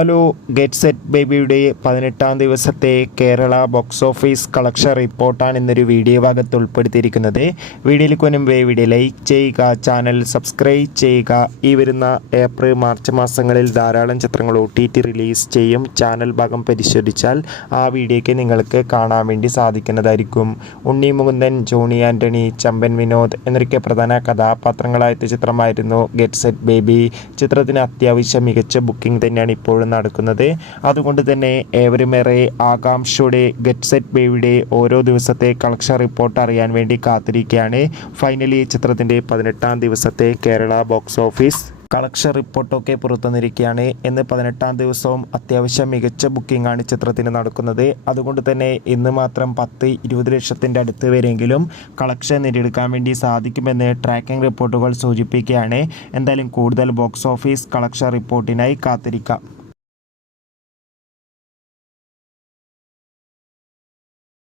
Hello, get set ബേബിയുടെ 18-ാം ദിവസത്തെ Kerala box office collection റിപ്പോർട്ടാണ് ഇന്നൊരു വീഡിയോ ഭാഗത്ത് ഉൾപ്പെടുത്തിയിരിക്കുന്നത്. വീഡിയോയിലേക്ക് മുൻപേ വീഡിയോ ലൈക്ക് ചെയ്യുക, ചാനൽ സബ്സ്ക്രൈബ് ചെയ്യുക. ഈ വരുന്ന ഏപ്രിൽ മാർച്ച് മാസങ്ങളിൽ ധാരാളം ചിത്രങ്ങൾ OTT റിലീസ് ചെയ്യും. ചാനൽ ഭാഗം പരിശോധിച്ചാൽ ആ വീഡിയോയ്ക്ക് നിങ്ങൾക്ക് കാണാൻ വേണ്ടി സാധിക്കുന്നതായിരിക്കും. ഉണ്ണി മുകുന്ദൻ, ജോണി ആൻ്റണി, ചമ്പൻ വിനോദ് എന്നൊക്കെ പ്രധാന കഥാപാത്രങ്ങളായ ചിത്രമായിരുന്നു ഗെറ്റ് സെറ്റ് ബേബി. ചിത്രത്തിന് അത്യാവശ്യം മികച്ച ബുക്കിംഗ് തന്നെയാണ് ഇപ്പോൾ നടക്കുന്നത്. അതുകൊണ്ട് തന്നെ ഏവരുമേറെ ആകാംക്ഷയോടെ ഗെറ്റ് സെറ്റ് ബേബിയുടെ ഓരോ ദിവസത്തെ കളക്ഷൻ റിപ്പോർട്ട് അറിയാൻ വേണ്ടി കാത്തിരിക്കുകയാണ്. ഫൈനലി ചിത്രത്തിൻ്റെ 18-ാം ദിവസത്തെ കേരള ബോക്സ് ഓഫീസ് കളക്ഷൻ റിപ്പോർട്ടൊക്കെ പുറത്തുവന്നിരിക്കുകയാണ്. ഇന്ന് 18-ാം ദിവസവും അത്യാവശ്യം മികച്ച ബുക്കിംഗ് ആണ് ചിത്രത്തിന് നടക്കുന്നത്. അതുകൊണ്ട് തന്നെ ഇന്ന് മാത്രം 10-20 ലക്ഷത്തിൻ്റെ അടുത്ത് വരെയെങ്കിലും കളക്ഷൻ നേടിയെടുക്കാൻ വേണ്ടി സാധിക്കുമെന്ന് ട്രാക്കിംഗ് റിപ്പോർട്ടുകൾ സൂചിപ്പിക്കുകയാണ്. എന്തായാലും കൂടുതൽ ബോക്സ് ഓഫീസ് കളക്ഷൻ റിപ്പോർട്ടിനായി കാത്തിരിക്കാം.